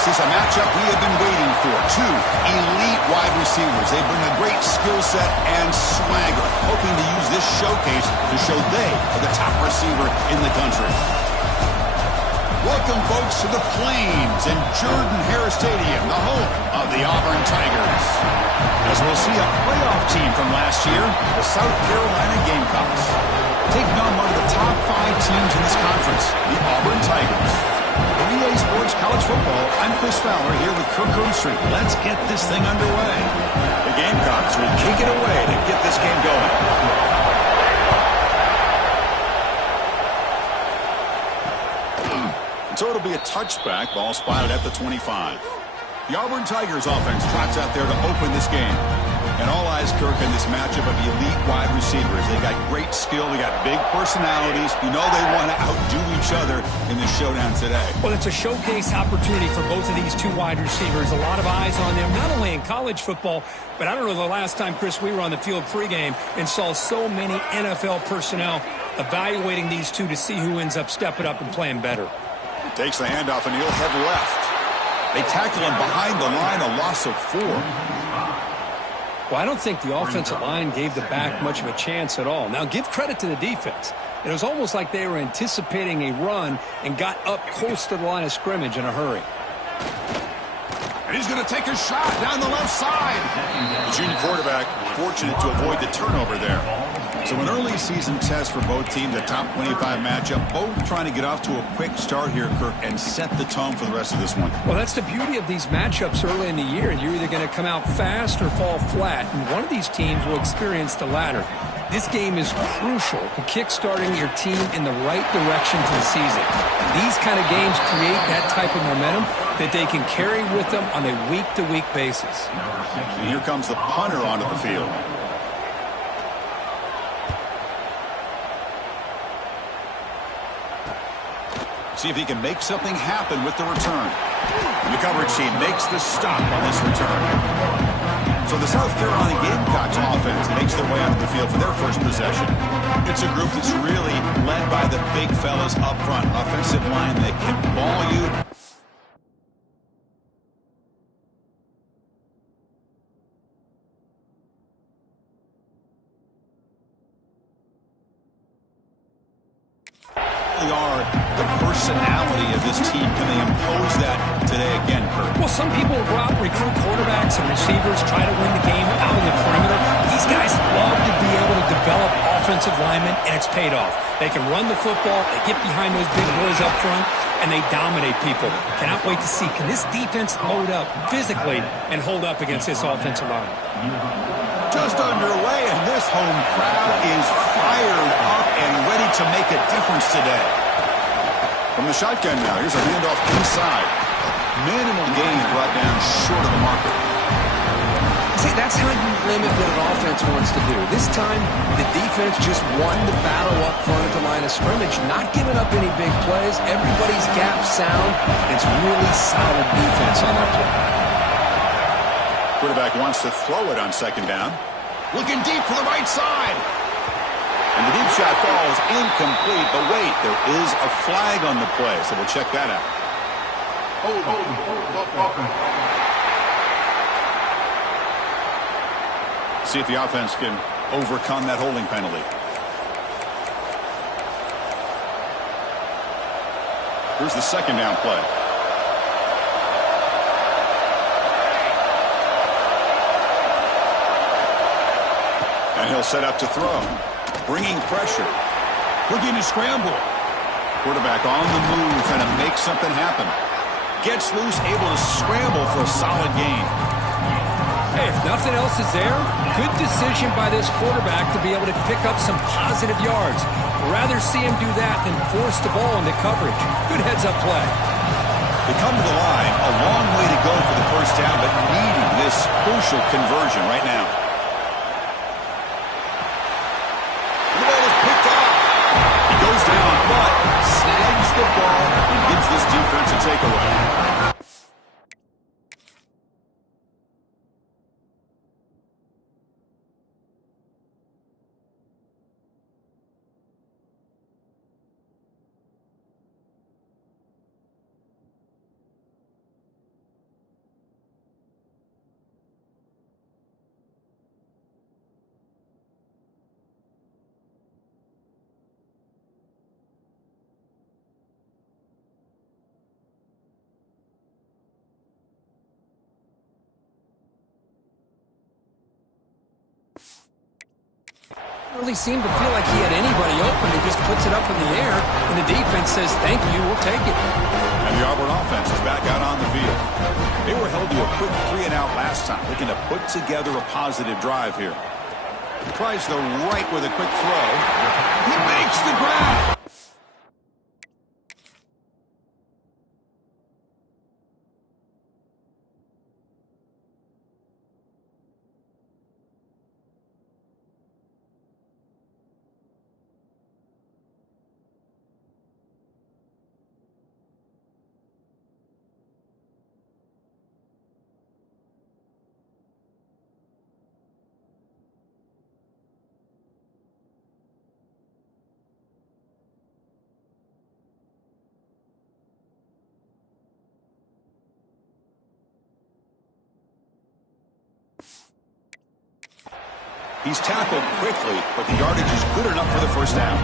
This is a matchup we have been waiting for. Two elite wide receivers. They bring a great skill set and swagger, hoping to use this showcase to show they are the top receiver in the country. Welcome, folks, to the Plains and Jordan-Hare Stadium, the home of the Auburn Tigers. As we'll see a playoff team from last year, the South Carolina Gamecocks, taking on one of the top 5 teams in this conference, the Auburn Tigers. For EA Sports College Football, I'm Chris Fowler here with Kirk Herbstreit. Let's get this thing underway. The Gamecocks will kick it away to get this game going. So it'll be a touchback, ball spotted at the 25. The Auburn Tigers offense trots out there to open this game. And all eyes, Kirk, in this matchup of the elite wide receivers. They got great skill. They got big personalities. You know they want to outdo each other in this showdown today. Well, it's a showcase opportunity for both of these two wide receivers. A lot of eyes on them, not only in college football, but I don't know the last time, Chris, we were on the field pregame and saw so many NFL personnel evaluating these two to see who ends up stepping up and playing better. Takes the handoff, and he'll head left. They tackle him behind the line, a loss of 4. Well, I don't think the offensive line gave the back much of a chance at all. Now, give credit to the defense. It was almost like they were anticipating a run and got up close to the line of scrimmage in a hurry. And he's going to take a shot down the left side. The junior quarterback fortunate to avoid the turnover there. So an early season test for both teams, a top 25 matchup. Both trying to get off to a quick start here, Kirk, and set the tone for the rest of this one. Well, that's the beauty of these matchups early in the year. You're either going to come out fast or fall flat, and one of these teams will experience the latter. This game is crucial to kick-starting your team in the right direction to the season. These kind of games create that type of momentum that they can carry with them on a week-to-week basis. And here comes the punter onto the field. See if he can make something happen with the return. And the coverage team makes the stop on this return. So the South Carolina Gamecocks offense makes their way onto the field for their first possession. It's a group that's really led by the big fellas up front. An offensive line that can ball you. Are the personality of this team. Can they impose that today again, Kurt? Well, some people will go out and recruit quarterbacks and receivers, try to win the game out in the perimeter. These guys love to be able to develop offensive linemen, and it's paid off. They can run the football, they get behind those big boys up front, and they dominate people. Cannot wait to see, can this defense load up physically and hold up against this offensive line? Just underway, and this home crowd is fired up and ready to make a difference today. From the shotgun now, here's a handoff inside. Minimal gain brought down short of the marker. See, that's how you limit what an offense wants to do. This time, the defense just won the battle up front at the line of scrimmage, not giving up any big plays. Everybody's gap sound. It's really solid defense on that play. Quarterback wants to throw it on second down. Looking deep for the right side. And the deep shot falls incomplete. But wait, there is a flag on the play, so we'll check that out. See if the offense can overcome that holding penalty. Here's the second down play. And he'll set up to throw. Bringing pressure. Looking to scramble. Quarterback on the move, trying to make something happen. Gets loose, able to scramble for a solid gain. Hey, if nothing else is there, good decision by this quarterback to be able to pick up some positive yards. Rather see him do that than force the ball into coverage. Good heads-up play. They come to the line, a long way to go for the first down, but needing this crucial conversion right now. The ball is picked off. He goes down, but snags the ball and gives this defense a takeaway. Really seemed to feel like he had anybody open. He just puts it up in the air, and the defense says, thank you, we'll take it. And the Auburn offense is back out on the field. They were held to a quick 3-and-out last time, looking to put together a positive drive here. Tries the right with a quick throw. He makes the grab. He's tackled quickly, but the yardage is good enough for the first down.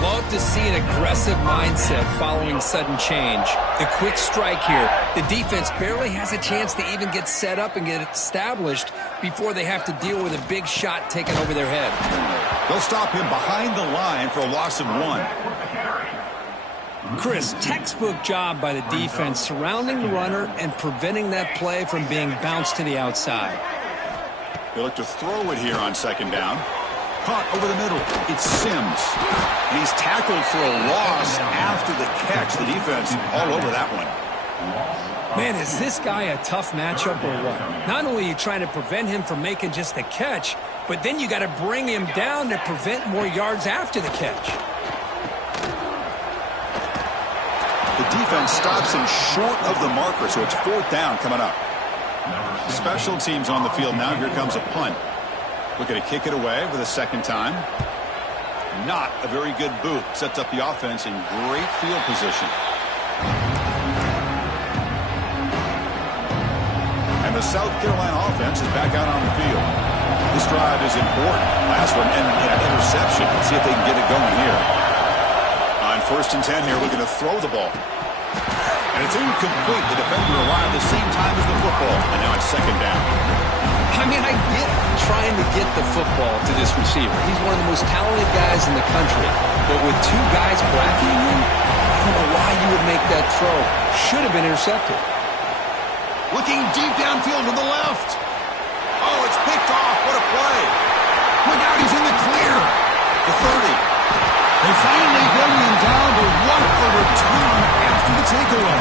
Love to see an aggressive mindset following sudden change. The quick strike here. The defense barely has a chance to even get set up and get established before they have to deal with a big shot taken over their head. They'll stop him behind the line for a loss of 1. Chris, textbook job by the defense surrounding the runner and preventing that play from being bounced to the outside. They look to throw it here on second down. Caught over the middle. It's Sims. And he's tackled for a loss after the catch. The defense all over that one. Man, is this guy a tough matchup or what? Not only are you trying to prevent him from making just a catch, but then you got to bring him down to prevent more yards after the catch. The defense stops him short of the marker, so it's 4th down coming up. Special teams on the field now. Here comes a punt. Looking to kick it away for the second time. Not a very good boot. Sets up the offense in great field position. And the South Carolina offense is back out on the field. This drive is important. Last one ended in an interception. Let's see if they can get it going here. On 1st and 10 here, looking to throw the ball. And it's incomplete. The defender arrived the same time as the football. And now it's 2nd down. I mean, I get trying to get the football to this receiver. He's one of the most talented guys in the country. But with 2 guys bracketing him, I don't know why you would make that throw. Should have been intercepted. Looking deep downfield to the left. Oh, it's picked off. What a play. Look out, he's in the clear. The 30. They finally bring him down, but what a return after the takeaway.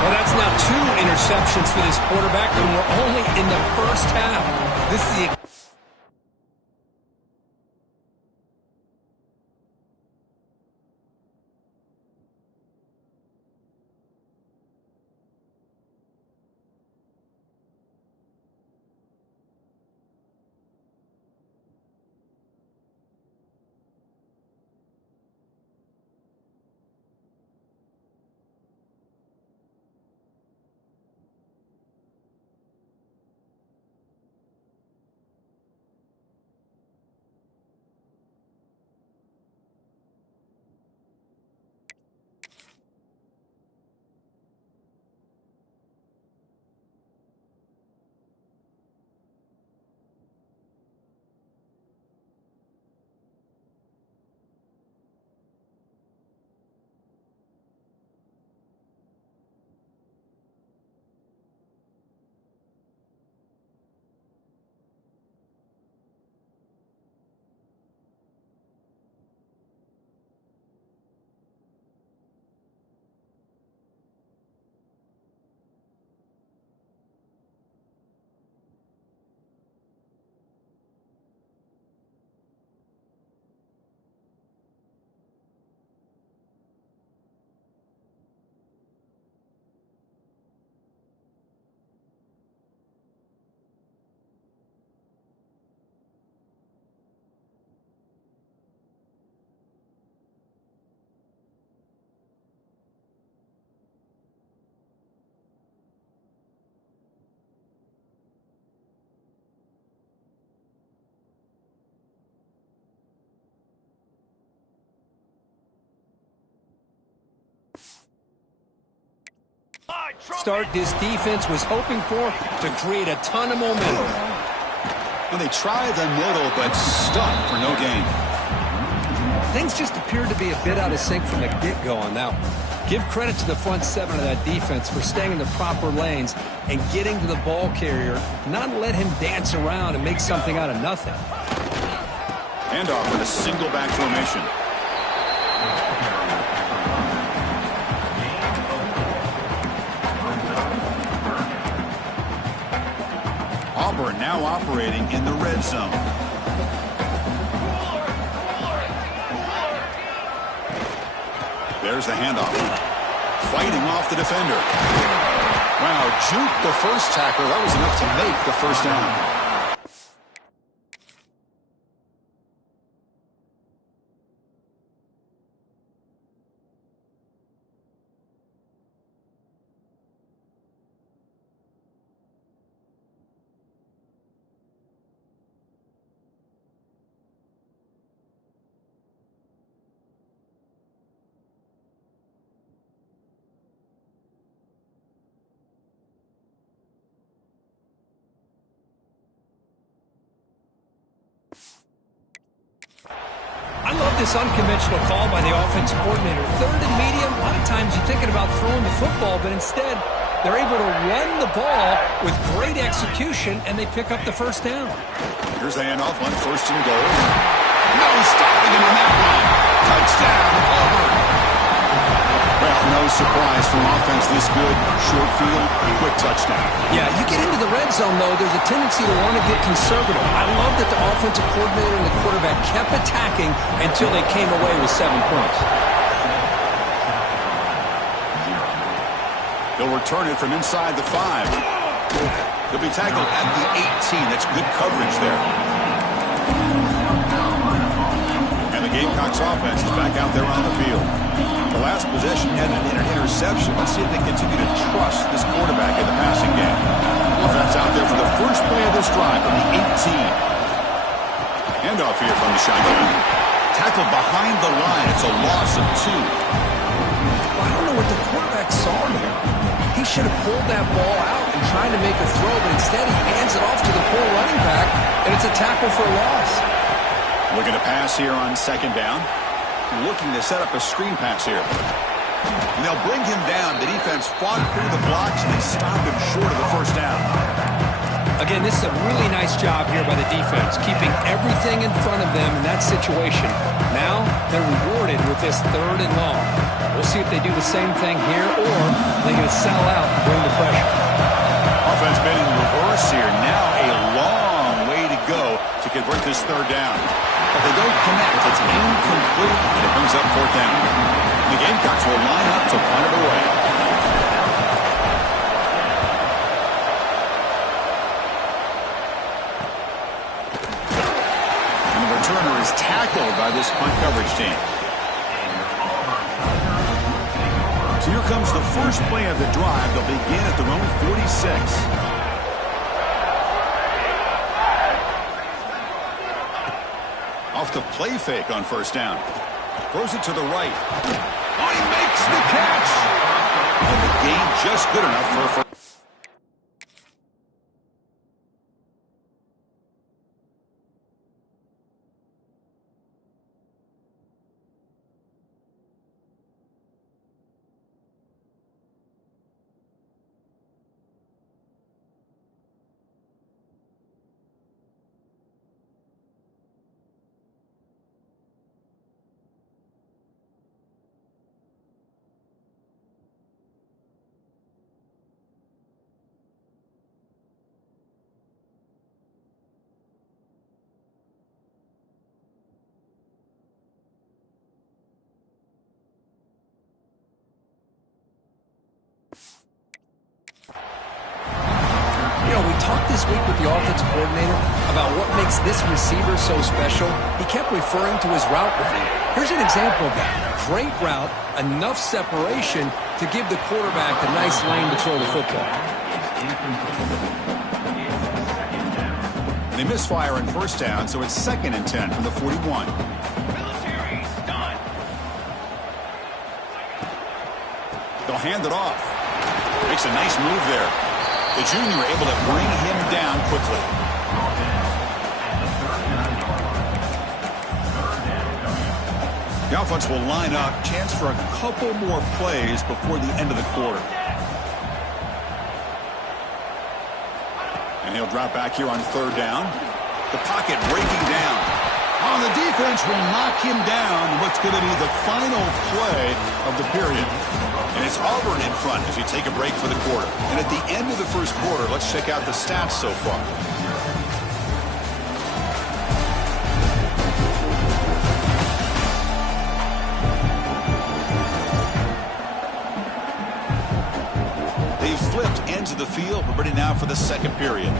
Well, that's now 2 interceptions for this quarterback, and we're only in the first half. This is the... start this defense was hoping for to create a ton of momentum. Well, they try the middle, but stuck for no gain. Things just appeared to be a bit out of sync from the get-go on that one. Give credit to the front seven of that defense for staying in the proper lanes and getting to the ball carrier, not let him dance around and make something out of nothing. Handoff with a single back formation. Auburn now operating in the red zone. There's the handoff. Fighting off the defender. Wow, juked the first tackle. That was enough to make the first down. I love this unconventional call by the offensive coordinator. Third and medium, a lot of times you're thinking about throwing the football, but instead they're able to run the ball with great execution, and they pick up the first down. Here's the handoff on first and goal. No stopping him on that one. Touchdown, Auburn. Well, no surprise from offense this good. Short field, quick touchdown. Yeah, you get into the red zone, though, there's a tendency to want to get conservative. I love that the offensive coordinator and the quarterback kept attacking until they came away with 7 points. They'll return it from inside the 5. They'll be tackled at the 18. That's good coverage there. And the Gamecocks offense is back out there on the field. The last possession ended in an interception. Let's see if they continue to trust this quarterback in the passing game. Offense out there for the first play of this drive from the 18. Handoff here from the shotgun. Tackled behind the line. It's a loss of 2. I don't know what the quarterback saw there. He should have pulled that ball out and tried to make a throw, but instead he hands it off to the poor running back, and it's a tackle for a loss. Looking to pass here on second down. Looking to set up a screen pass here. And they'll bring him down. The defense fought through the blocks, and they stopped him short of the first down. Again, this is a really nice job here by the defense, keeping everything in front of them in that situation. Now they're rewarded with this third and long. We'll see if they do the same thing here, or they're going to sell out and bring the pressure. Offense been in reverse here. Now a long way to go to convert this third down. But they don't connect. It's incomplete, and it brings up fourth down. The Gamecocks will line up to punt it away. And the returner is tackled by this punt coverage team. So here comes the first play of the drive. They'll begin at their own 46. Off the play fake on first down. Throws it to the right. Oh, he makes the catch. And the gain just good enough for a first. We talked this week with the offensive coordinator about what makes this receiver so special. He kept referring to his route running. Here's an example of that. Great route, enough separation to give the quarterback a nice lane to throw the football. They misfire on first down, so it's 2nd and 10 from the 41. They'll hand it off. Makes a nice move there. The junior able to bring him down quickly. The offense will line up. Chance for a couple more plays before the end of the quarter. And he'll drop back here on third down. The pocket breaking down. Oh, the defense will knock him down. What's going to be the final play of the period. And it's Auburn in front as we take a break for the quarter. And at the end of the first quarter, let's check out the stats so far. They've flipped ends of the field. We're ready now for the second period.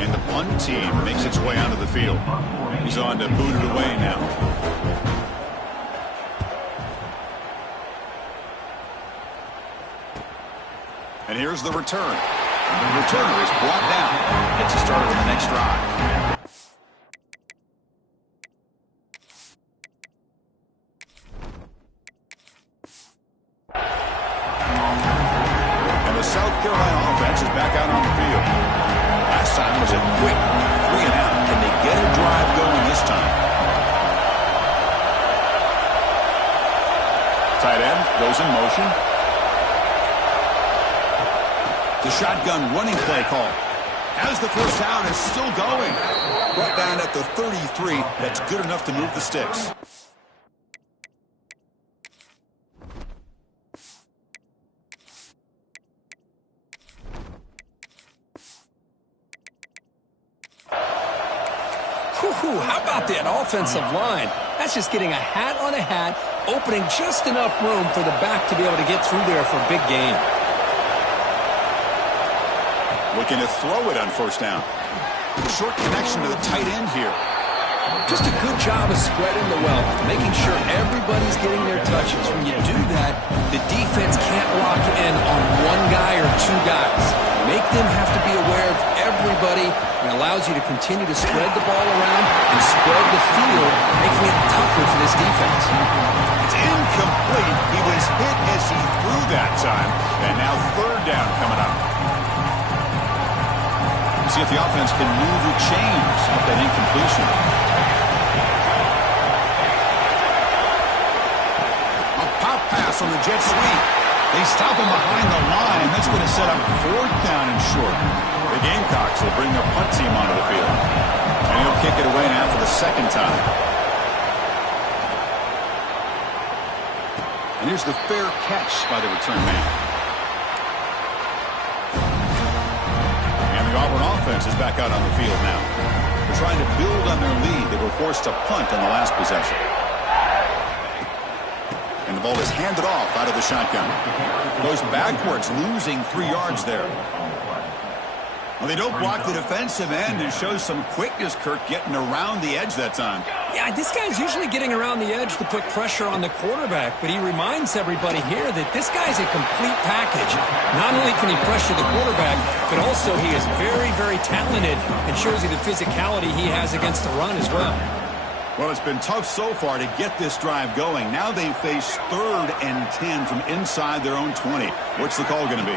And the punt team makes its way onto the field. He's on to boot it away now. And here's the return. The returner is brought down. Gets us started on the next drive. And the South Carolina offense is back out on the field. Last time was a quick 3 and out. Can they get a drive going this time? Tight end goes in motion. The shotgun running play call. As the first down is still going. Brought down at the 33. That's good enough to move the sticks. How about that offensive line? That's just getting a hat on a hat, opening just enough room for the back to be able to get through there for a big gain. Looking to throw it on first down. Short connection to the tight end here. Just a good job of spreading the wealth, making sure everybody's getting their touches. When you do that, the defense can't lock in on one guy or two guys. Make them have to be aware of everybody, and allows you to continue to spread the ball around and spread the field, making it tougher for this defense. It's incomplete. He was hit as he threw that time, and now third down coming up. See if the offense can move or change with that incompletion. A pop pass on the jet sweep. They stop him behind the line. That's going to set up fourth down and short. The Gamecocks will bring the punt team onto the field. And he'll kick it away now for the second time. And here's the fair catch by the return man. Auburn offense is back out on the field now. They're trying to build on their lead. They were forced to punt on the last possession. And the ball is handed off out of the shotgun. Goes backwards, losing 3 yards there. Well, they don't block the defensive end and shows some quickness, Kirk, getting around the edge that time. Yeah, this guy's usually getting around the edge to put pressure on the quarterback, but he reminds everybody here that this guy's a complete package. Not only can he pressure the quarterback, but also he is very, very talented and shows you the physicality he has against the run as well. Well, it's been tough so far to get this drive going. Now they face 3rd and 10 from inside their own 20. What's the call going to be?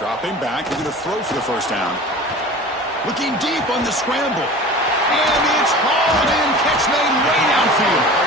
Dropping back, they're going to throw for the first down. Looking deep on the scramble. And it's hauled in, catch made way downfield.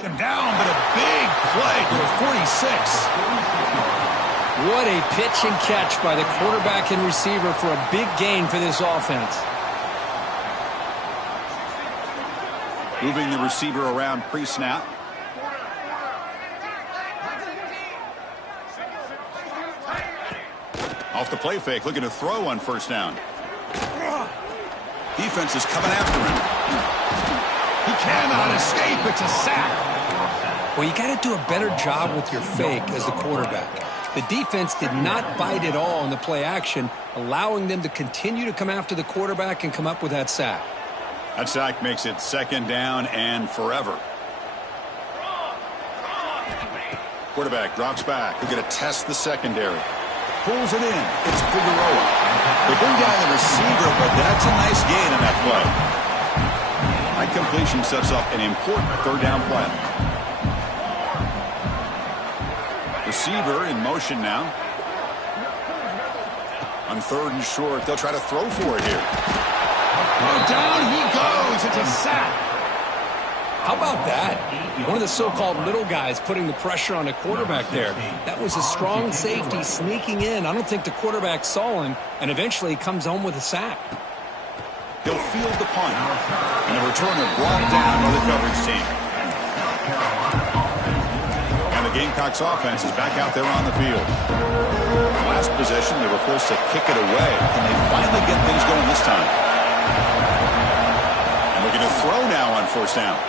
Him down, but a big play to the 46. What a pitch and catch by the quarterback and receiver for a big gain for this offense. Moving the receiver around pre-snap. Off the play fake, looking to throw on first down. Defense is coming after him. He cannot escape. It's a sack. Well, you got to do a better job with your fake as the quarterback. The defense did not bite at all in the play action, allowing them to continue to come after the quarterback and come up with that sack. That sack makes it second down and forever. Quarterback drops back. They're going to test the secondary. Pulls it in. It's Figueroa. They bring down the receiver, but that's a nice gain on that play. That completion sets up an important third down play. Receiver in motion now. On 3rd and short, they'll try to throw for it here. Oh, down he goes. It's a sack. How about that? One of the so-called little guys putting the pressure on the quarterback there. That was a strong safety sneaking in. I don't think the quarterback saw him, and eventually comes home with a sack. He'll field the punt, and the returner brought down by the coverage team. And the Gamecocks offense is back out there on the field. Last possession, they were forced to kick it away. Can they finally get things going this time? And looking to throw now on 1st down.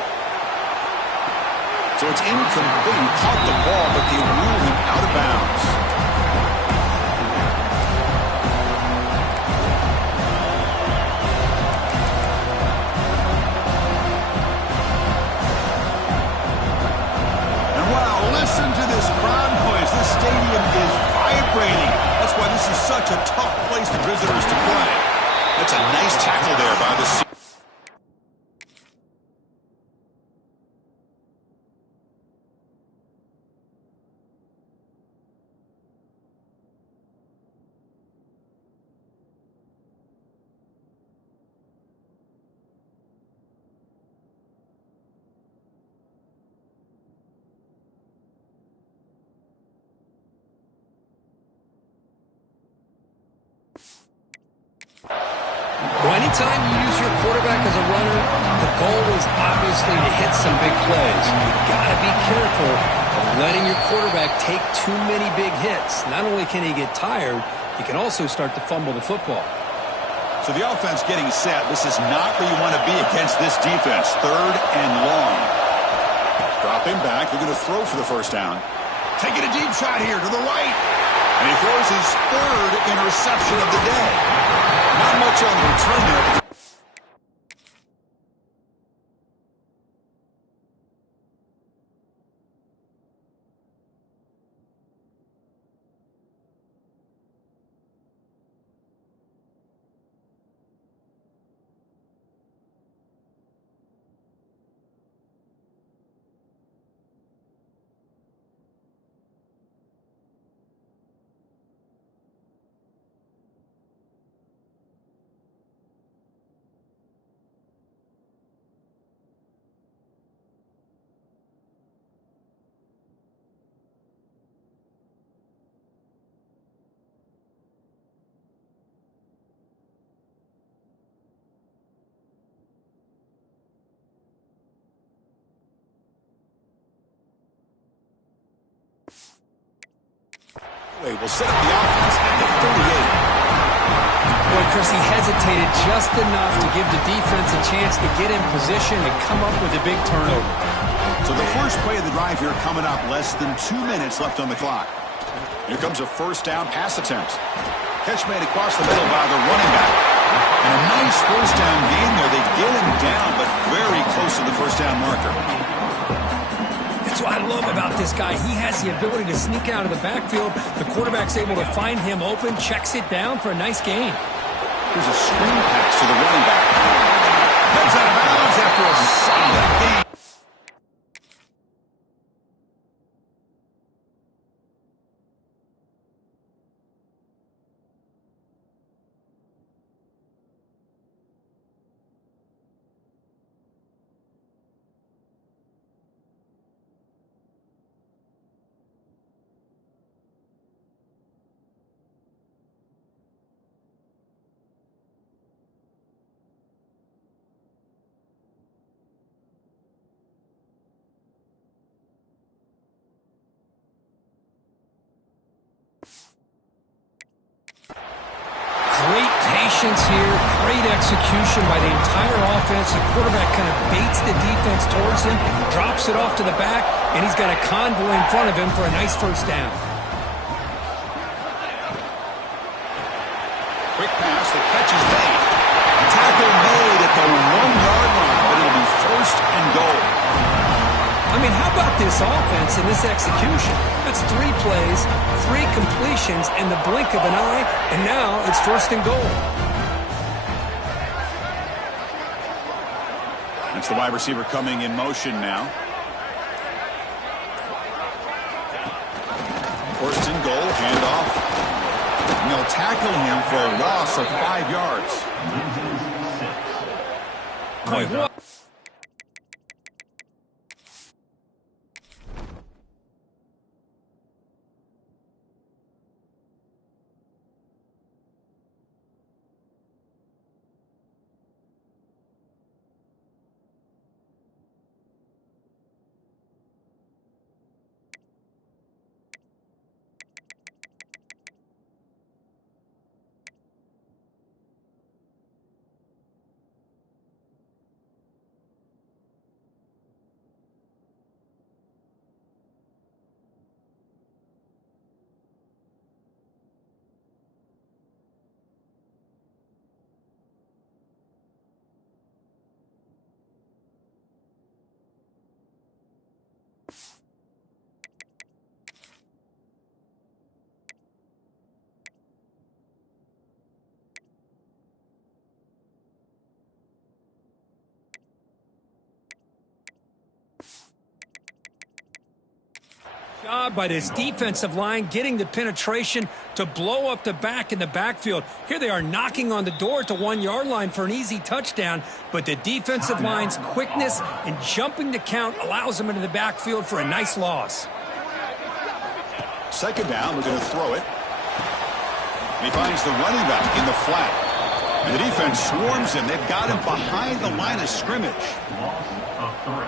So it's incomplete. He caught the ball, but they ruled him out of bounds. And wow, listen to this crowd noise. This stadium is vibrating. That's why this is such a tough place for visitors to play. That's a nice tackle there by the Seahawks. Well, anytime you use your quarterback as a runner, the goal is obviously to hit some big plays. You've got to be careful of letting your quarterback take too many big hits. Not only can he get tired, he can also start to fumble the football. So the offense getting set. This is not where you want to be against this defense. 3rd and long. Dropping back. They're going to throw for the 1st down. Taking a deep shot here to the right. And he throws his 3rd interception of the day. Not much on the return there. Will set up the offense at the 38. Boy, Chris, he hesitated just enough to give the defense a chance to get in position and come up with a big turnover. So the first play of the drive here coming up, less than 2 minutes left on the clock. Here comes a 1st down pass attempt. Catch made across the middle by the running back. And a nice 1st down gain there. They get him down, but very close to the 1st down marker. That's what I love about this guy. He has the ability to sneak out of the backfield. The quarterback's able to find him open, checks it down for a nice gain. Here's a screen pass to the running back. Heads out of bounds after a solid gain. Great patience here, great execution by the entire offense. The quarterback kind of baits the defense towards him, drops it off to the back, and he's got a convoy in front of him for a nice 1st down. Quick pass, the catch is made. Tackle made at the 1-yard line, but it'll be 1st and goal. I mean, how about this offense and this execution? That's 3 plays, 3 completions in the blink of an eye, and now it's 1st and goal. That's the wide receiver coming in motion now. 1st and goal, handoff. And they'll tackle him for a loss of 5 yards. Boy, what? Job by this defensive line getting the penetration to blow up the back in the backfield. Here they are knocking on the door at the 1-yard line for an easy touchdown, but the defensive line's quickness and jumping the count allows them into the backfield for a nice loss. 2nd down, we're going to throw it. And he finds the running back in the flat. And the defense swarms him. They've got him behind the line of scrimmage.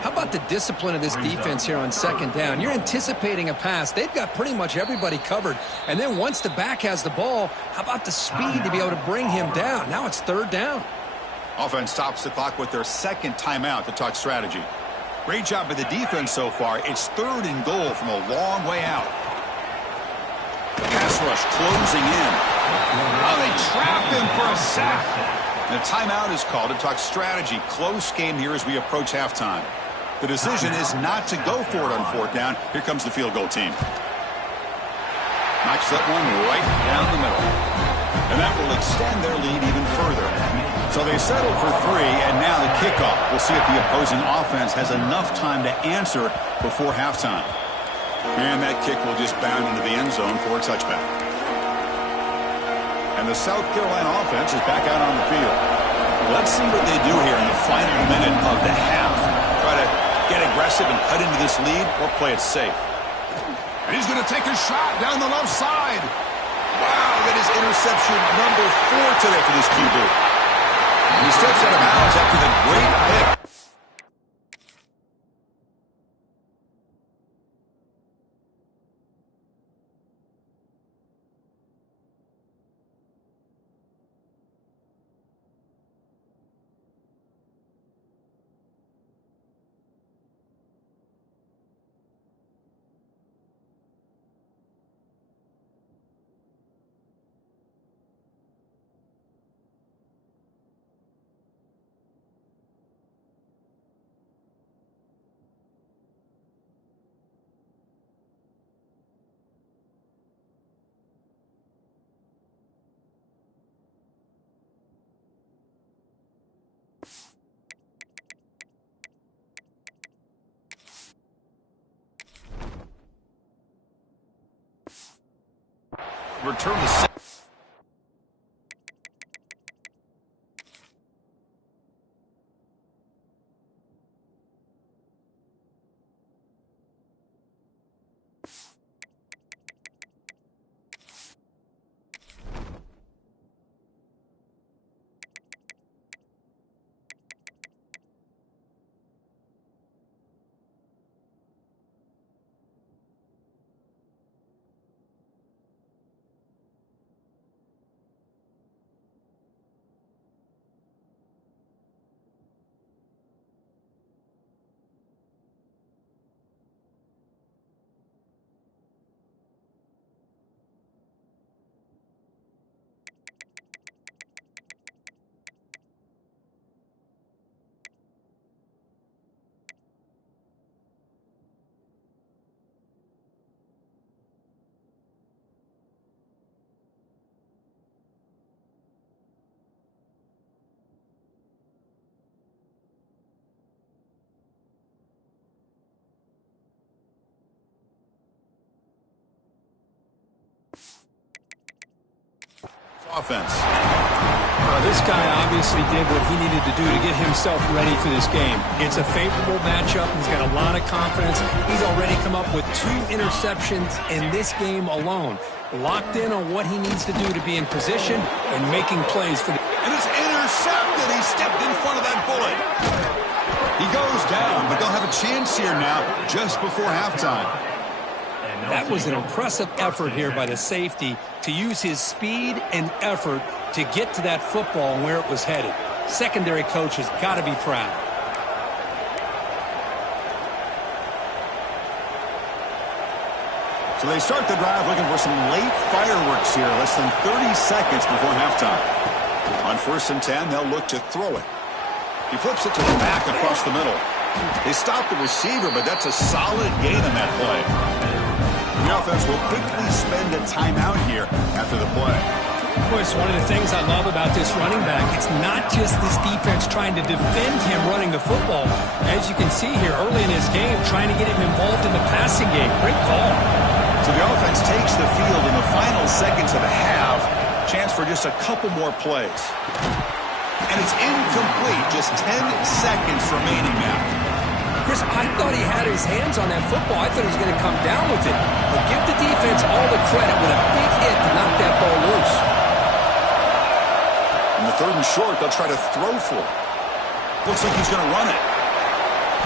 How about the discipline of this defense here on 2nd down? You're anticipating a pass. They've got pretty much everybody covered. And then once the back has the ball, how about the speed to be able to bring him down? Now it's 3rd down. Offense stops the clock with their 2nd timeout to talk strategy. Great job by the defense so far. It's 3rd and goal from a long way out. Pass rush closing in. Oh, they trap him for a sack. And a timeout is called to talk strategy. Close game here as we approach halftime. The decision is not to go for it on 4th down. Here comes the field goal team. Knocks that one right down the middle. And that will extend their lead even further. So they settled for 3, and now the kickoff. We'll see if the opposing offense has enough time to answer before halftime. And that kick will just bound into the end zone for a touchback. And the South Carolina offense is back out on the field. Let's see what they do here in the final minute of the half. Try to get aggressive and cut into this lead, or play it safe. And he's going to take a shot down the left side. Wow, that is interception number 4 today for this QB. And he steps out of bounds after the great pick. Return to set. offense. This guy obviously did what he needed to do to get himself ready for this game. It's a favorable matchup. He's got a lot of confidence. He's already come up with 2 interceptions in this game alone. Locked in on what he needs to do to be in position and making plays for the... And it's intercepted. He stepped in front of that bullet. He goes down, but they'll have a chance here now just before halftime. That was an impressive effort here by the safety to use his speed and effort to get to that football and where it was headed. Secondary coach has got to be proud. So they start the drive looking for some late fireworks here, less than 30 seconds before halftime. On 1st and 10, they'll look to throw it. He flips it to the back across the middle. They stop the receiver, but that's a solid gain on that play. The offense will quickly spend a timeout here after the play. Of course, one of the things I love about this running back, it's not just this defense trying to defend him running the football. As you can see here early in this game, trying to get him involved in the passing game. Great call. So the offense takes the field in the final seconds of the half. Chance for just a couple more plays. And it's incomplete. Just 10 seconds remaining now. Chris, I thought he had his hands on that football. I thought he was going to come down with it. But give the defense all the credit with a big hit to knock that ball loose. In the 3rd and short, they'll try to throw for it. Looks like he's going to run it.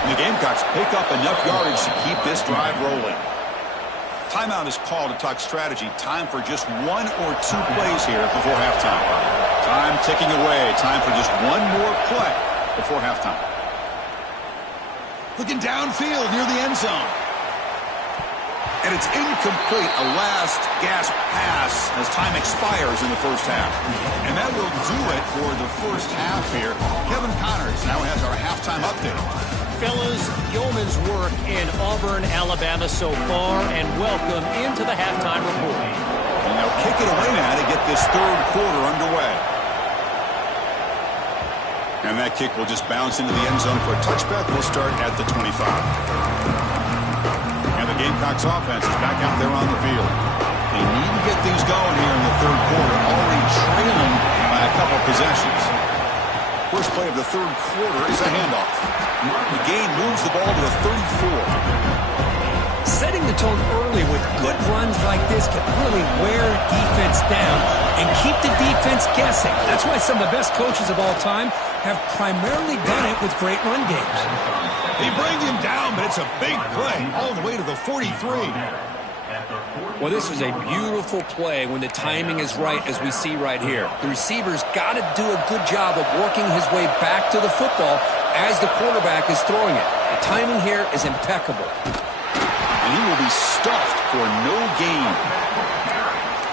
And the Gamecocks pick up enough yardage to keep this drive rolling. Timeout is called to talk strategy. Time for just 1 or 2 plays here before halftime. Time ticking away. Time for just 1 more play before halftime. Looking downfield near the end zone. And it's incomplete. A last gasp pass as time expires in the first half. And that will do it for the first half here. Kevin Connors now has our halftime update. Fellas, yeoman's work in Auburn, Alabama so far, and welcome into the halftime report. And they'll kick it away now to get this 3rd quarter underway. And that kick will just bounce into the end zone for a touchback. We'll start at the 25. And the Gamecocks offense is back out there on the field. They need to get things going here in the 3rd quarter, already trailing by a couple possessions. First play of the 3rd quarter is a handoff. The game moves the ball to the 34. Setting the tone early with good runs like this can really wear defense down and keep the defense guessing. That's why some of the best coaches of all time have primarily done it with great run games. They bring him down, but it's a big play all the way to the 43. Well, this is a beautiful play when the timing is right, as we see right here. The receiver's got to do a good job of working his way back to the football as the quarterback is throwing it. The timing here is impeccable. And he will be stuffed for no gain.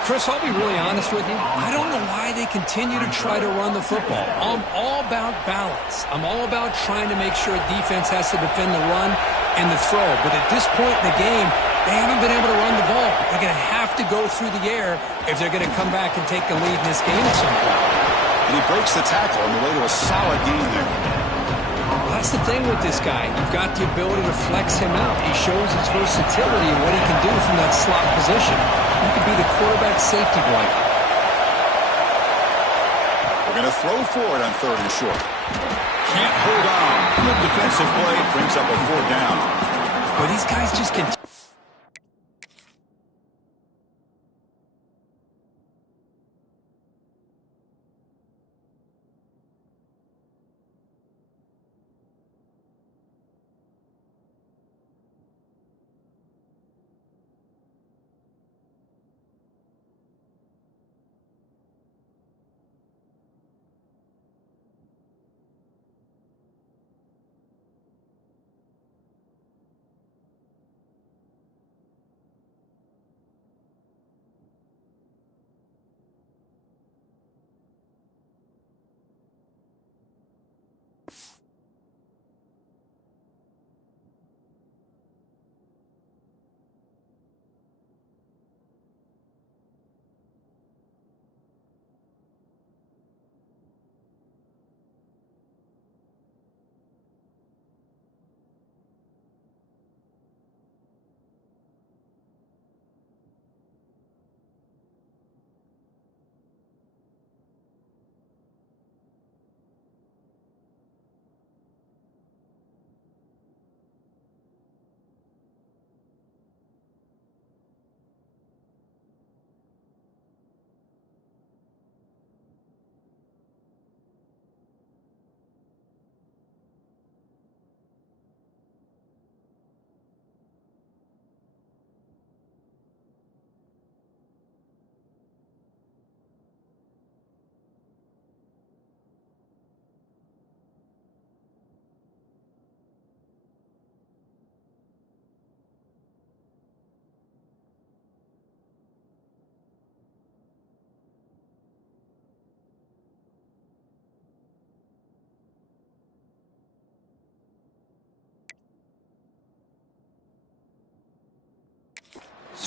Chris, I'll be really honest with you. I don't know why they continue to try to run the football. I'm all about balance. I'm all about trying to make sure defense has to defend the run and the throw. But at this point in the game, they haven't been able to run the ball. They're going to have to go through the air if they're going to come back and take the lead in this game at some point. And he breaks the tackle on the way to a solid gain there. That's the thing with this guy. You've got the ability to flex him out. He shows his versatility and what he can do from that slot position. He could be the quarterback safety blanket. We're going to throw for it on 3rd and short. Can't hold on. Good defensive play. Brings up a 4th down. Well, these guys just continue.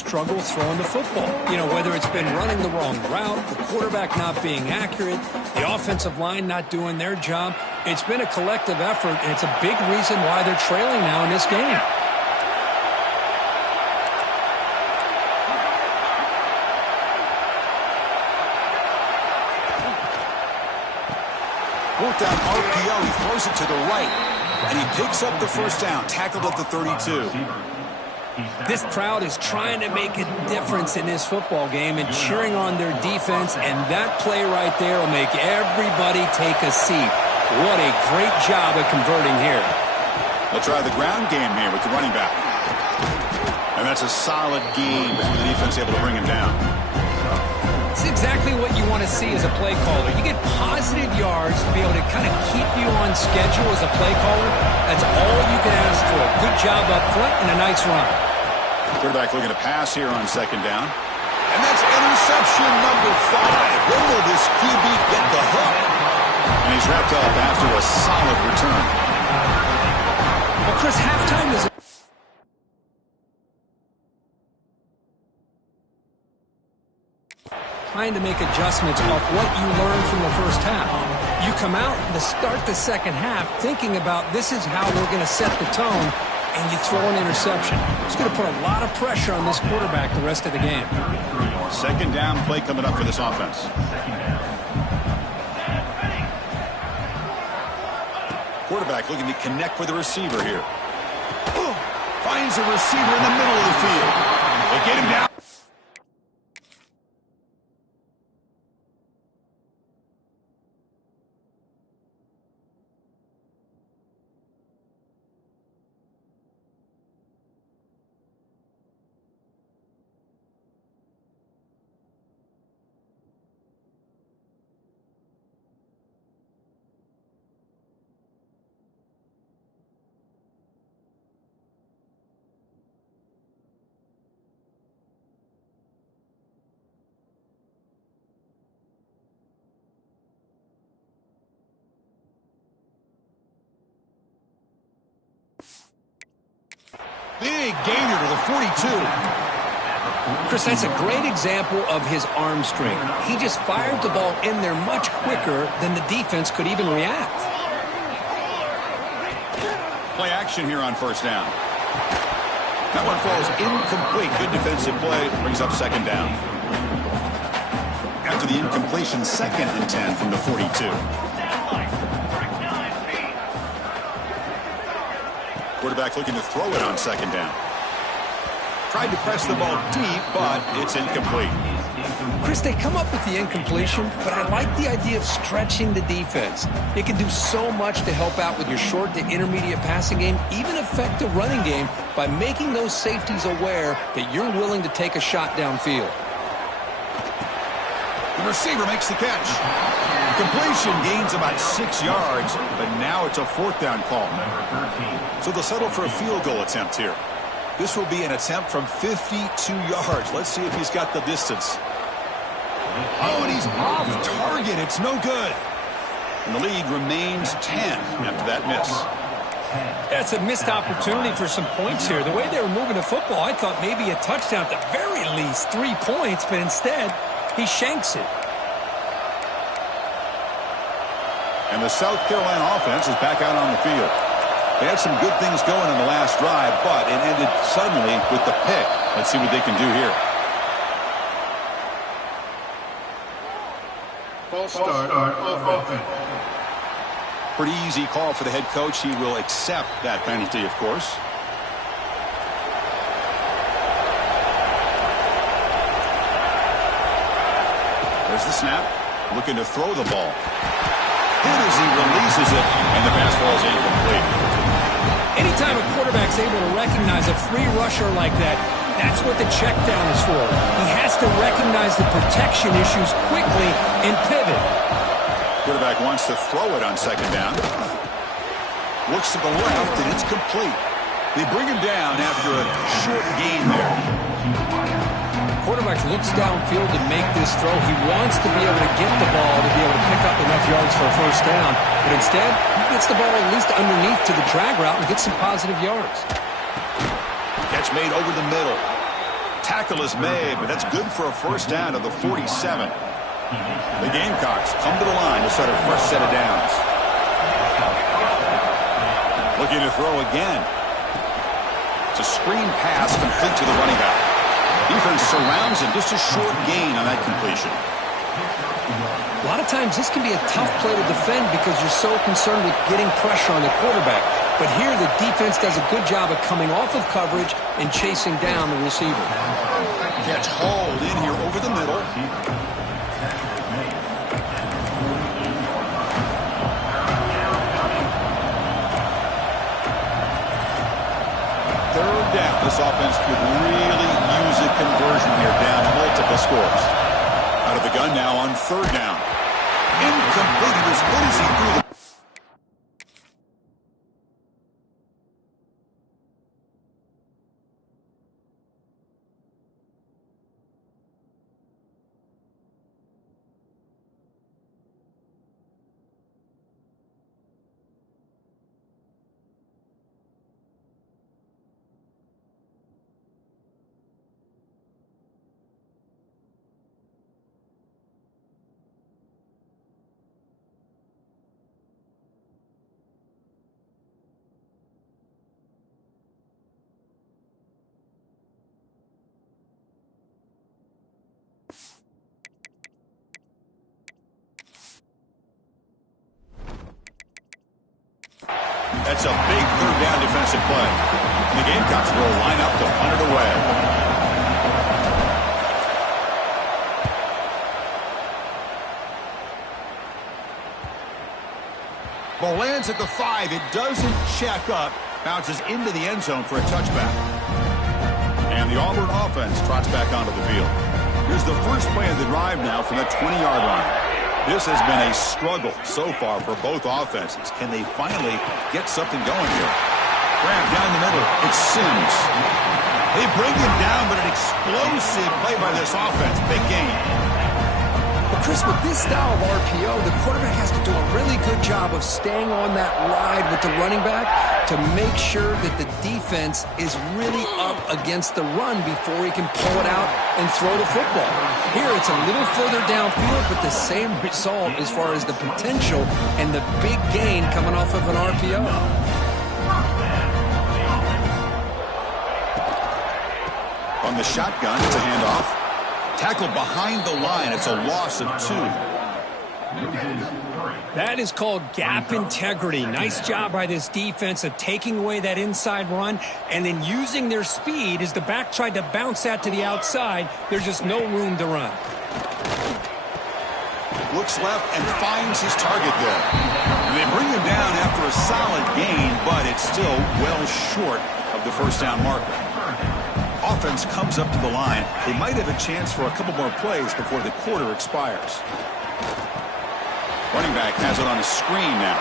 struggle throwing the football. You know, whether it's been running the wrong route, the quarterback not being accurate, the offensive line not doing their job. It's been a collective effort, and it's a big reason why they're trailing now in this game. Fourth down RPO. He throws it to the right. And he picks up the first down. Tackled at the 32. This crowd is trying to make a difference in this football game and cheering on their defense. And that play right there will make everybody take a seat. What a great job at converting here. They'll try the ground game here with the running back. And that's a solid game before the defense able to bring him down. It's exactly what you want to see as a play caller. You get positive yards to be able to kind of keep you on schedule as a play caller. That's all you can ask for. Good job up front and a nice run. Quarterback looking to pass here on second down. And that's interception number 5. When will this QB get the hook? And he's wrapped up after a solid return. Well, Chris, halftime is trying to make adjustments off what you learned from the first half. You come out to start the second half thinking about this is how we're going to set the tone, and you throw an interception. It's going to put a lot of pressure on this quarterback the rest of the game. Second down play coming up for this offense. Quarterback looking to connect with the receiver here. Finds a receiver in the middle of the field. They get him down. Big gainer to the 42. Chris, that's a great example of his arm strength. He just fired the ball in there much quicker than the defense could even react. Play action here on first down. That one falls incomplete. Good defensive play. Brings up second down. After the incompletion, 2nd and 10 from the 42. Quarterback looking to throw it on second down. Tried to press the ball deep, but it's incomplete. Chris, they come up with the incompletion, but I like the idea of stretching the defense. It can do so much to help out with your short to intermediate passing game, even affect the running game by making those safeties aware that you're willing to take a shot downfield. The receiver makes the catch. Completion gains about 6 yards, but now it's a 4th down call. So they'll settle for a field goal attempt here. This will be an attempt from 52 yards. Let's see if he's got the distance. Oh, and he's off target. It's no good. And the lead remains 10 after that miss. That's a missed opportunity for some points here. The way they were moving the football, I thought maybe a touchdown, at the very least 3 points, but instead he shanks it. And the South Carolina offense is back out on the field. They had some good things going in the last drive, but it ended suddenly with the pick. Let's see what they can do here. False start of offense. Pretty easy call for the head coach. He will accept that penalty, of course. There's the snap. Looking to throw the ball. Hit as he releases it, and the pass ball is incomplete. Anytime a quarterback's able to recognize a free rusher like that, that's what the check down is for. He has to recognize the protection issues quickly and pivot. Quarterback wants to throw it on second down. Looks to the left, and it's complete. They bring him down after a short gain there. Quarterback looks downfield to make this throw. He wants to be able to get the ball to be able to pick up enough yards for a first down. But instead, he gets the ball at least underneath to the drag route and gets some positive yards. Catch made over the middle. tackle is made, but that's good for a first down to the 47. The Gamecocks come to the line to start a fresh set of downs. Looking to throw again. It's a screen pass complete to the running back. Defense surrounds him. Just a short gain on that completion. A lot of times this can be a tough play to defend because you're so concerned with getting pressure on the quarterback. But here the defense does a good job of coming off of coverage and chasing down the receiver. Catch hauled in here over the middle. Third down. This offense could really use a conversion here, down multiple scores. Out of the gun now on third down. Incomplete. As good as he threw the... That's a big third down defensive play. The Gamecocks will line up to punt it away. Ball lands at the 5. It doesn't check up. Bounces into the end zone for a touchback. And the Auburn offense trots back onto the field. Here's the first play of the drive now from the 20-yard line. This has been a struggle so far for both offenses. Can they finally get something going here? Grab down the middle. It's Sims. They bring him down, but an explosive play by this offense. Big game. But Chris, with this style of RPO, the quarterback has to do a really good job of staying on that ride with the running back to make sure that the defense is really up against the run before he can pull it out and throw the football. Here, it's a little further downfield, but the same result as far as the potential and the big gain coming off of an RPO. On the shotgun, it's a handoff. Tackled behind the line. It's a loss of 2. That is called gap integrity. Nice job by this defense of taking away that inside run and then using their speed as the back tried to bounce that to the outside. There's just no room to run. Looks left and finds his target there. And they bring him down after a solid gain, but it's still well short of the first down marker. Offense comes up to the line. They might have a chance for a couple more plays before the quarter expires. Running back has it on a screen now.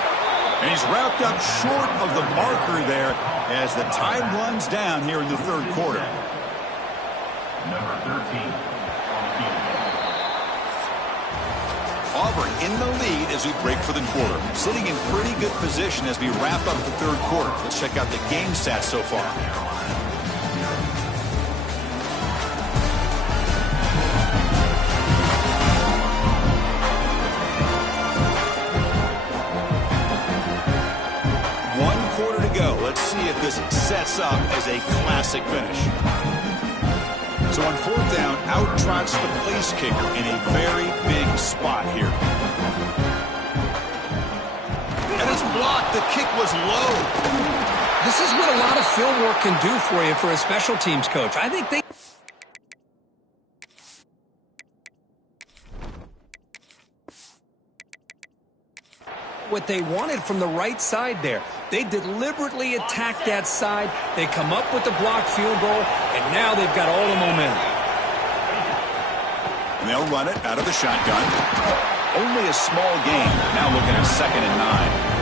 And he's wrapped up short of the marker there as the time runs down here in the third quarter. Number 13. Auburn in the lead as we break for the quarter. Sitting in pretty good position as we wrap up the third quarter. Let's check out the game stats so far. Let's see if this sets up as a classic finish. So on fourth down, out trots the place kicker in a very big spot here. And it's blocked. The kick was low. This is what a lot of film work can do for you for a special teams coach. I think they... what they wanted from the right side there. They deliberately attack that side. They come up with the blocked field goal, and now they've got all the momentum. And they'll run it out of the shotgun. Only a small gain. Now looking at 2nd and 9.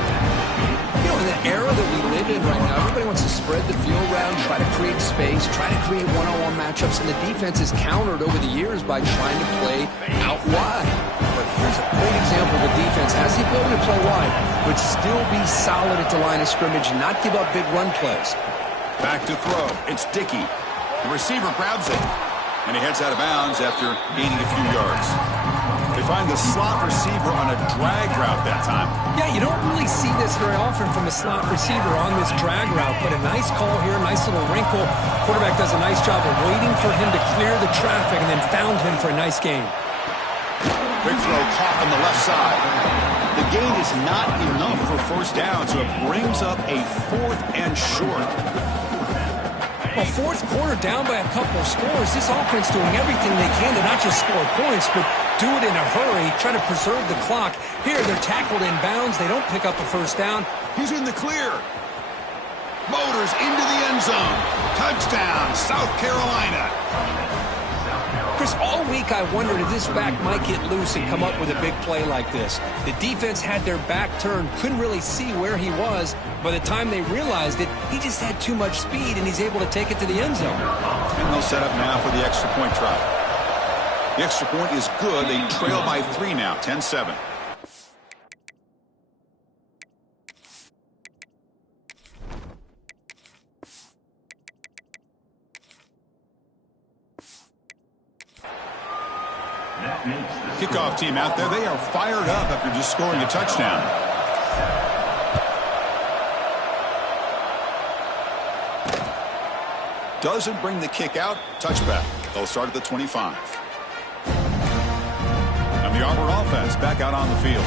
You know, in the era that we live in right now, everybody wants to spread the field around, try to create space, try to create one-on-one matchups, and the defense is countered over the years by trying to play out wide. But here's a great example of a defense has the ability to play wide, but still be solid at the line of scrimmage and not give up big run plays. Back to throw. It's Dickey. The receiver grabs it. And he heads out of bounds after gaining a few yards. They find the slot receiver on a drag route that time. Yeah, you don't really see this very often from a slot receiver on this drag route, but a nice call here, nice little wrinkle. Quarterback does a nice job of waiting for him to clear the traffic and then found him for a nice gain. Quick throw caught on the left side. The gain is not enough for first down, so it brings up a 4th and short. Well, fourth quarter down by a couple of scores. This offense doing everything they can to not just score points, but do it in a hurry, try to preserve the clock. Here, they're tackled in bounds. They don't pick up a first down. He's in the clear. Motors into the end zone. Touchdown, South Carolina. Chris, all week I wondered if this back might get loose and come up with a big play like this. The defense had their back turned, couldn't really see where he was. By the time they realized it, he just had too much speed, and he's able to take it to the end zone. And they'll set up now for the extra point try. The extra point is good. They trail by 3 now, 10-7. Kickoff team out there. They are fired up after just scoring a touchdown. Doesn't bring the kick out. Touchback. They'll start at the 25. And the Auburn offense back out on the field.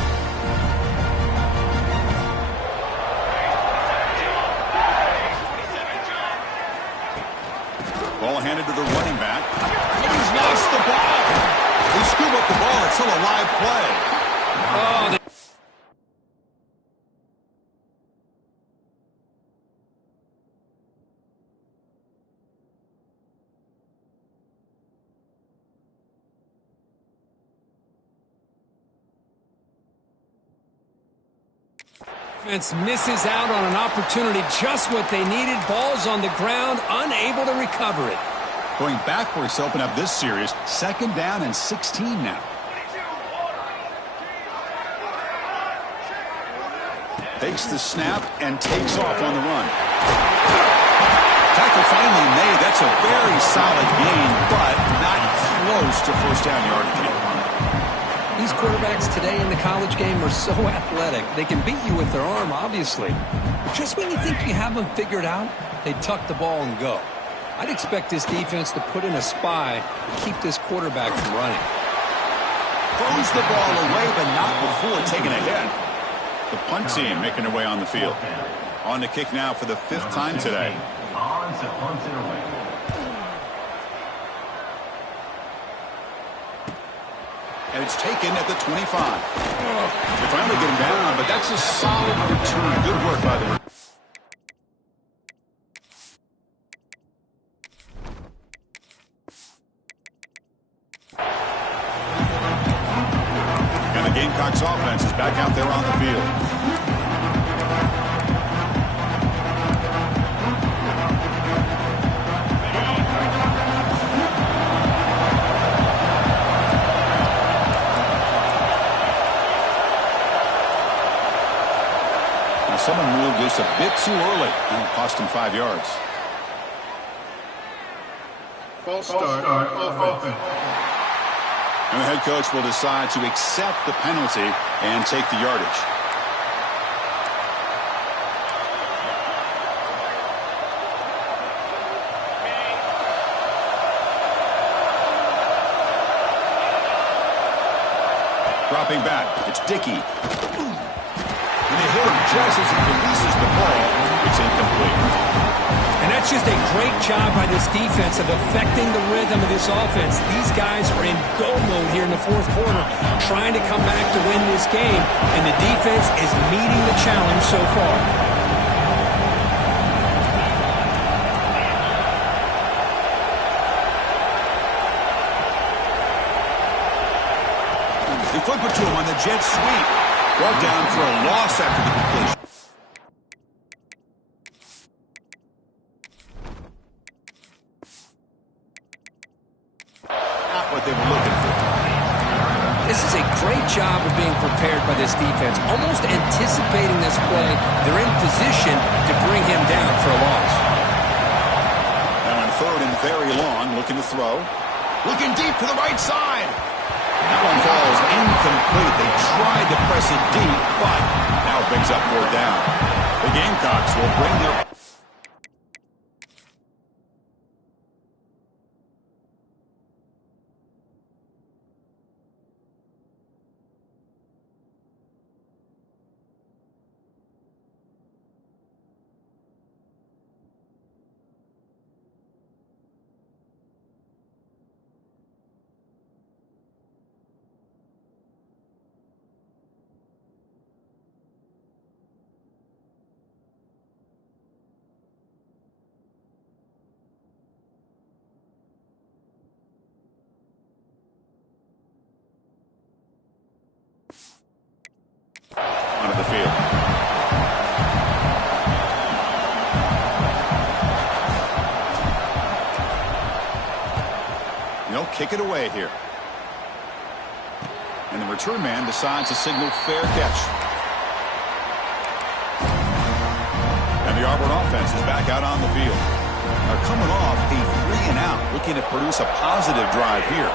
Ball handed to the running back. And he's lost the ball. They scoop up the ball. It's still a live play. Oh, defense misses out on an opportunity, just what they needed. Ball's on the ground, unable to recover it. Going backwards to open up this series. 2nd down and 16 now. Takes the snap and takes off on the run. Tackle finally made. That's a very solid gain, but not close to first down yardage yet. These quarterbacks today in the college game are so athletic. They can beat you with their arm, obviously. Just when you think you have them figured out, they tuck the ball and go. I'd expect this defense to put in a spy to keep this quarterback from running. Throws the ball away, but not before taking a hit. The punt team making their way on the field. On the kick now for the 5th time today. And it's taken at the 25. They finally get him down, but that's a solid return. Good work by the Gamecocks offense is back out there on the field. Now someone moved this a bit too early and it cost him 5 yards. False start offense. And the head coach will decide to accept the penalty and take the yardage. Dropping back, it's Dickey. And they hit him just as he releases the ball. It's incomplete. And that's just a great job by this defense of affecting the rhythm of this offense. These guys are in go mode here in the 4th quarter, trying to come back to win this game, and the defense is meeting the challenge so far. They flip it to him on the jet sweep. Brought down for a loss after the completion. What they were looking for. This is a great job of being prepared by this defense, almost anticipating this play. They're in position to bring him down for a loss. Now on 3rd and very long, looking to throw. Looking deep to the right side. That one falls incomplete. They tried to press it deep, but now it brings up 4th down. The Gamecocks will bring their... onto the field. They'll kick it away here. And the return man decides to signal fair catch. And the Auburn offense is back out on the field. Now coming off a 3-and-out, looking to produce a positive drive here.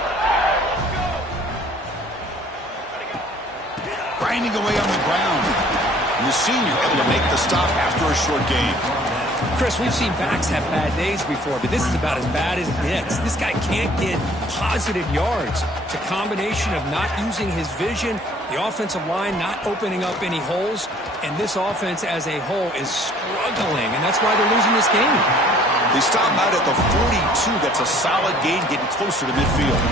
Grinding away on the ground. And the senior able to make the stop after a short gain. Chris, we've seen backs have bad days before, but this is about as bad as it gets. This guy can't get positive yards. It's a combination of not using his vision, the offensive line not opening up any holes, and this offense as a whole is struggling, and that's why they're losing this game. They stop out at the 42. That's a solid gain, getting closer to midfield.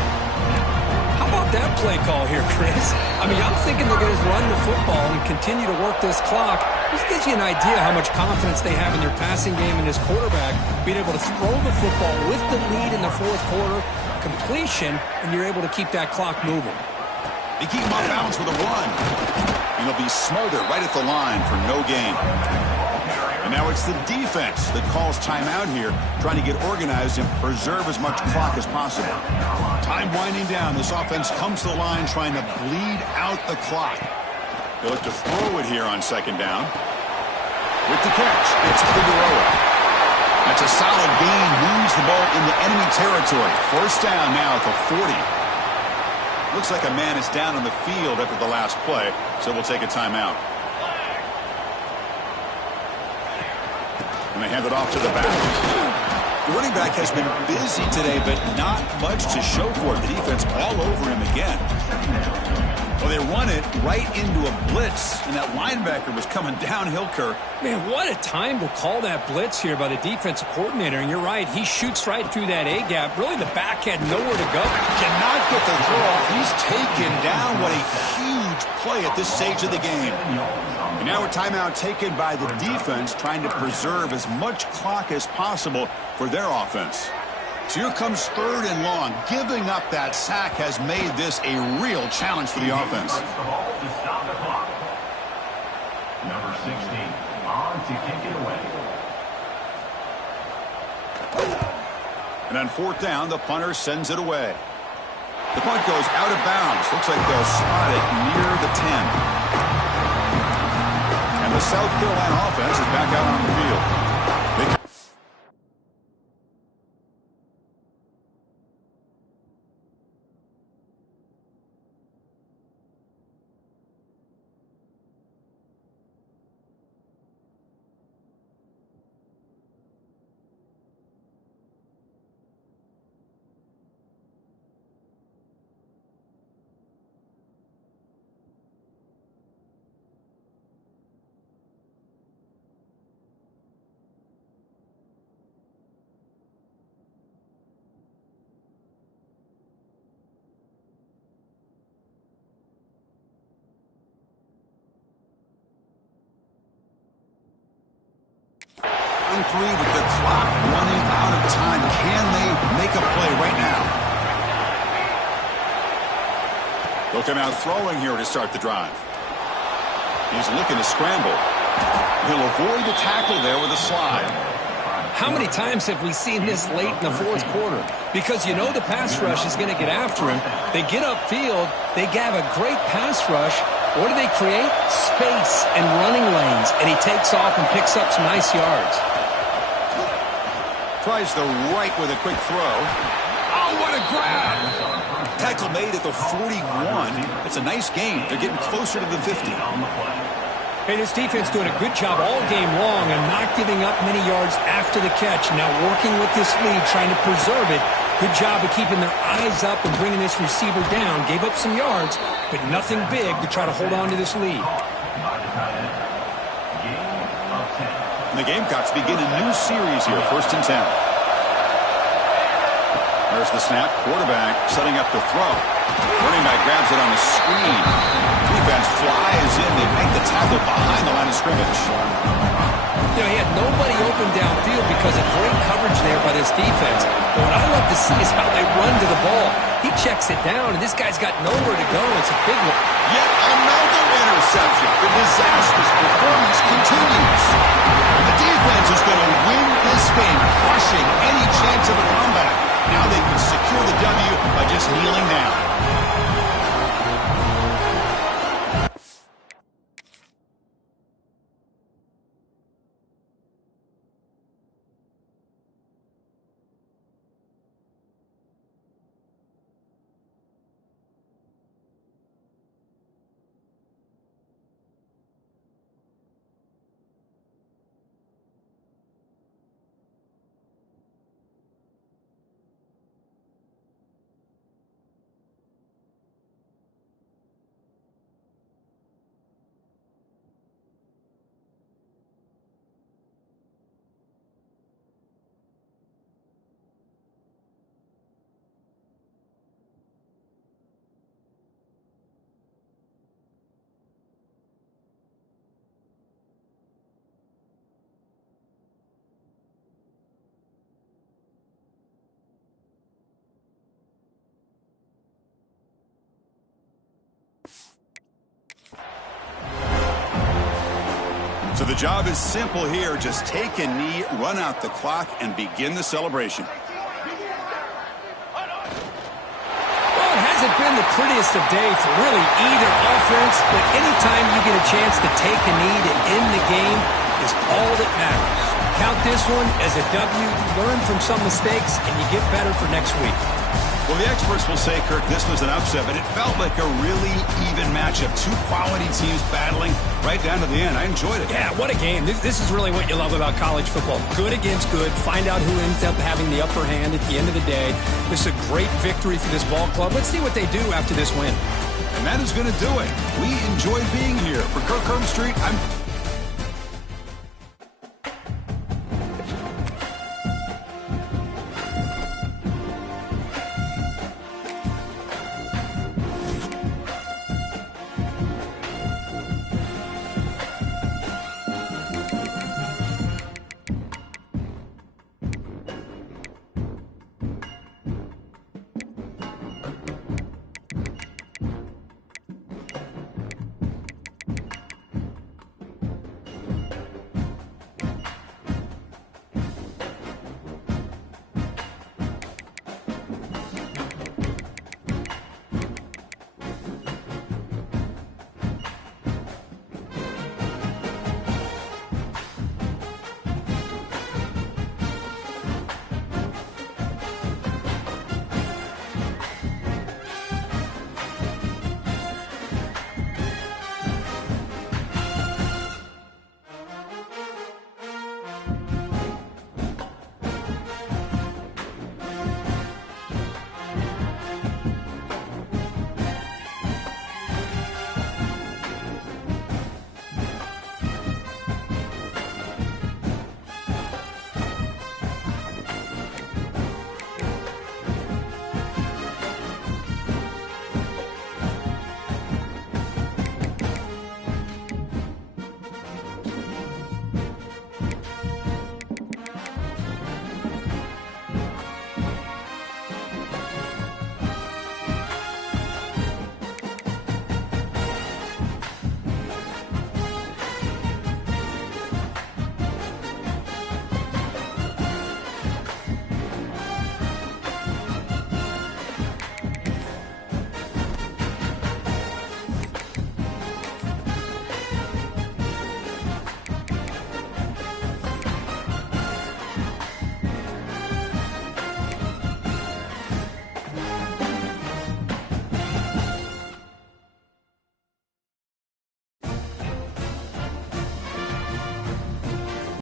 How about that play call here, Chris? I mean, I'm thinking they're going to run the football and continue to work this clock. This gives you an idea how much confidence they have in their passing game and this quarterback being able to throw the football with the lead in the 4th quarter, completion, and you're able to keep that clock moving. They keep him off balance with a run. And he'll be smothered right at the line for no gain. And now it's the defense that calls timeout here, trying to get organized and preserve as much clock as possible. Time winding down. This offense comes to the line trying to bleed out the clock. They look to throw it here on 2nd down. With the catch, it's Figueroa. That's a solid gain. Moves the ball into enemy territory. 1st down now at the 40. Looks like a man is down on the field after the last play, so we'll take a timeout. And they hand it off to the back. The running back has been busy today, but not much to show for it. The defense all over him again. Well, they run it right into a blitz, and that linebacker was coming downhill, Kirk. Man, what a time to call that blitz here by the defensive coordinator. And you're right, he shoots right through that A-gap. Really, the back had nowhere to go. Cannot get the throw off. He's taken down. What a huge play at this stage of the game. And now a timeout taken by the defense, trying to preserve as much clock as possible for their offense. So here comes 3rd and long. Giving up that sack has made this a real challenge for the offense. Number 16 on to kick it away. And on 4th down, the punter sends it away. The punt goes out of bounds. Looks like they'll spot it near the 10. And the South Carolina offense is back out on the field. On 3 with the clock running out of time. Can they make a play right now? They'll come out throwing here to start the drive. He's looking to scramble. He'll avoid the tackle there with a slide. How many times have we seen this late in the 4th quarter? Because you know the pass rush is going to get after him. They get upfield. They have a great pass rush. What do they create? Space and running lanes. And he takes off and picks up some nice yards. Tries the right with a quick throw. Oh, what a grab. Tackle made at the 41. It's a nice gain. They're getting closer to the 50. Hey, this defense doing a good job all game long and not giving up many yards after the catch. Now working with this lead, trying to preserve it. Good job of keeping their eyes up and bringing this receiver down. Gave up some yards, but nothing big to try to hold on to this lead. And the Gamecocks begin a new series here, 1st and 10. There's the snap. Quarterback setting up the throw. Running back grabs it on the screen. Defense flies in. They make the tackle behind the line of scrimmage. You know, he had nobody open downfield because of great coverage there by this defense. But what I love to see is how they run to the ball. He checks it down, and this guy's got nowhere to go. It's a big one. Yet another interception. The disastrous performance continues. The defense is going to win this game, crushing any chance of a comeback. Now they can secure the W by just kneeling down. So the job is simple here. Just take a knee, run out the clock, and begin the celebration. Well, it hasn't been the prettiest of days for really either offense, but anytime you get a chance to take a knee to end the game is all that matters. Count this one as a W. Learn from some mistakes, and you get better for next week. Well, the experts will say, Kirk, this was an upset, but it felt like a really even matchup. Two quality teams battling right down to the end. I enjoyed it. Yeah, what a game. This is really what you love about college football. Good against good. Find out who ends up having the upper hand at the end of the day. This is a great victory for this ball club. Let's see what they do after this win. And that is going to do it. We enjoyed being here. For Kirk Herbstreit, I'm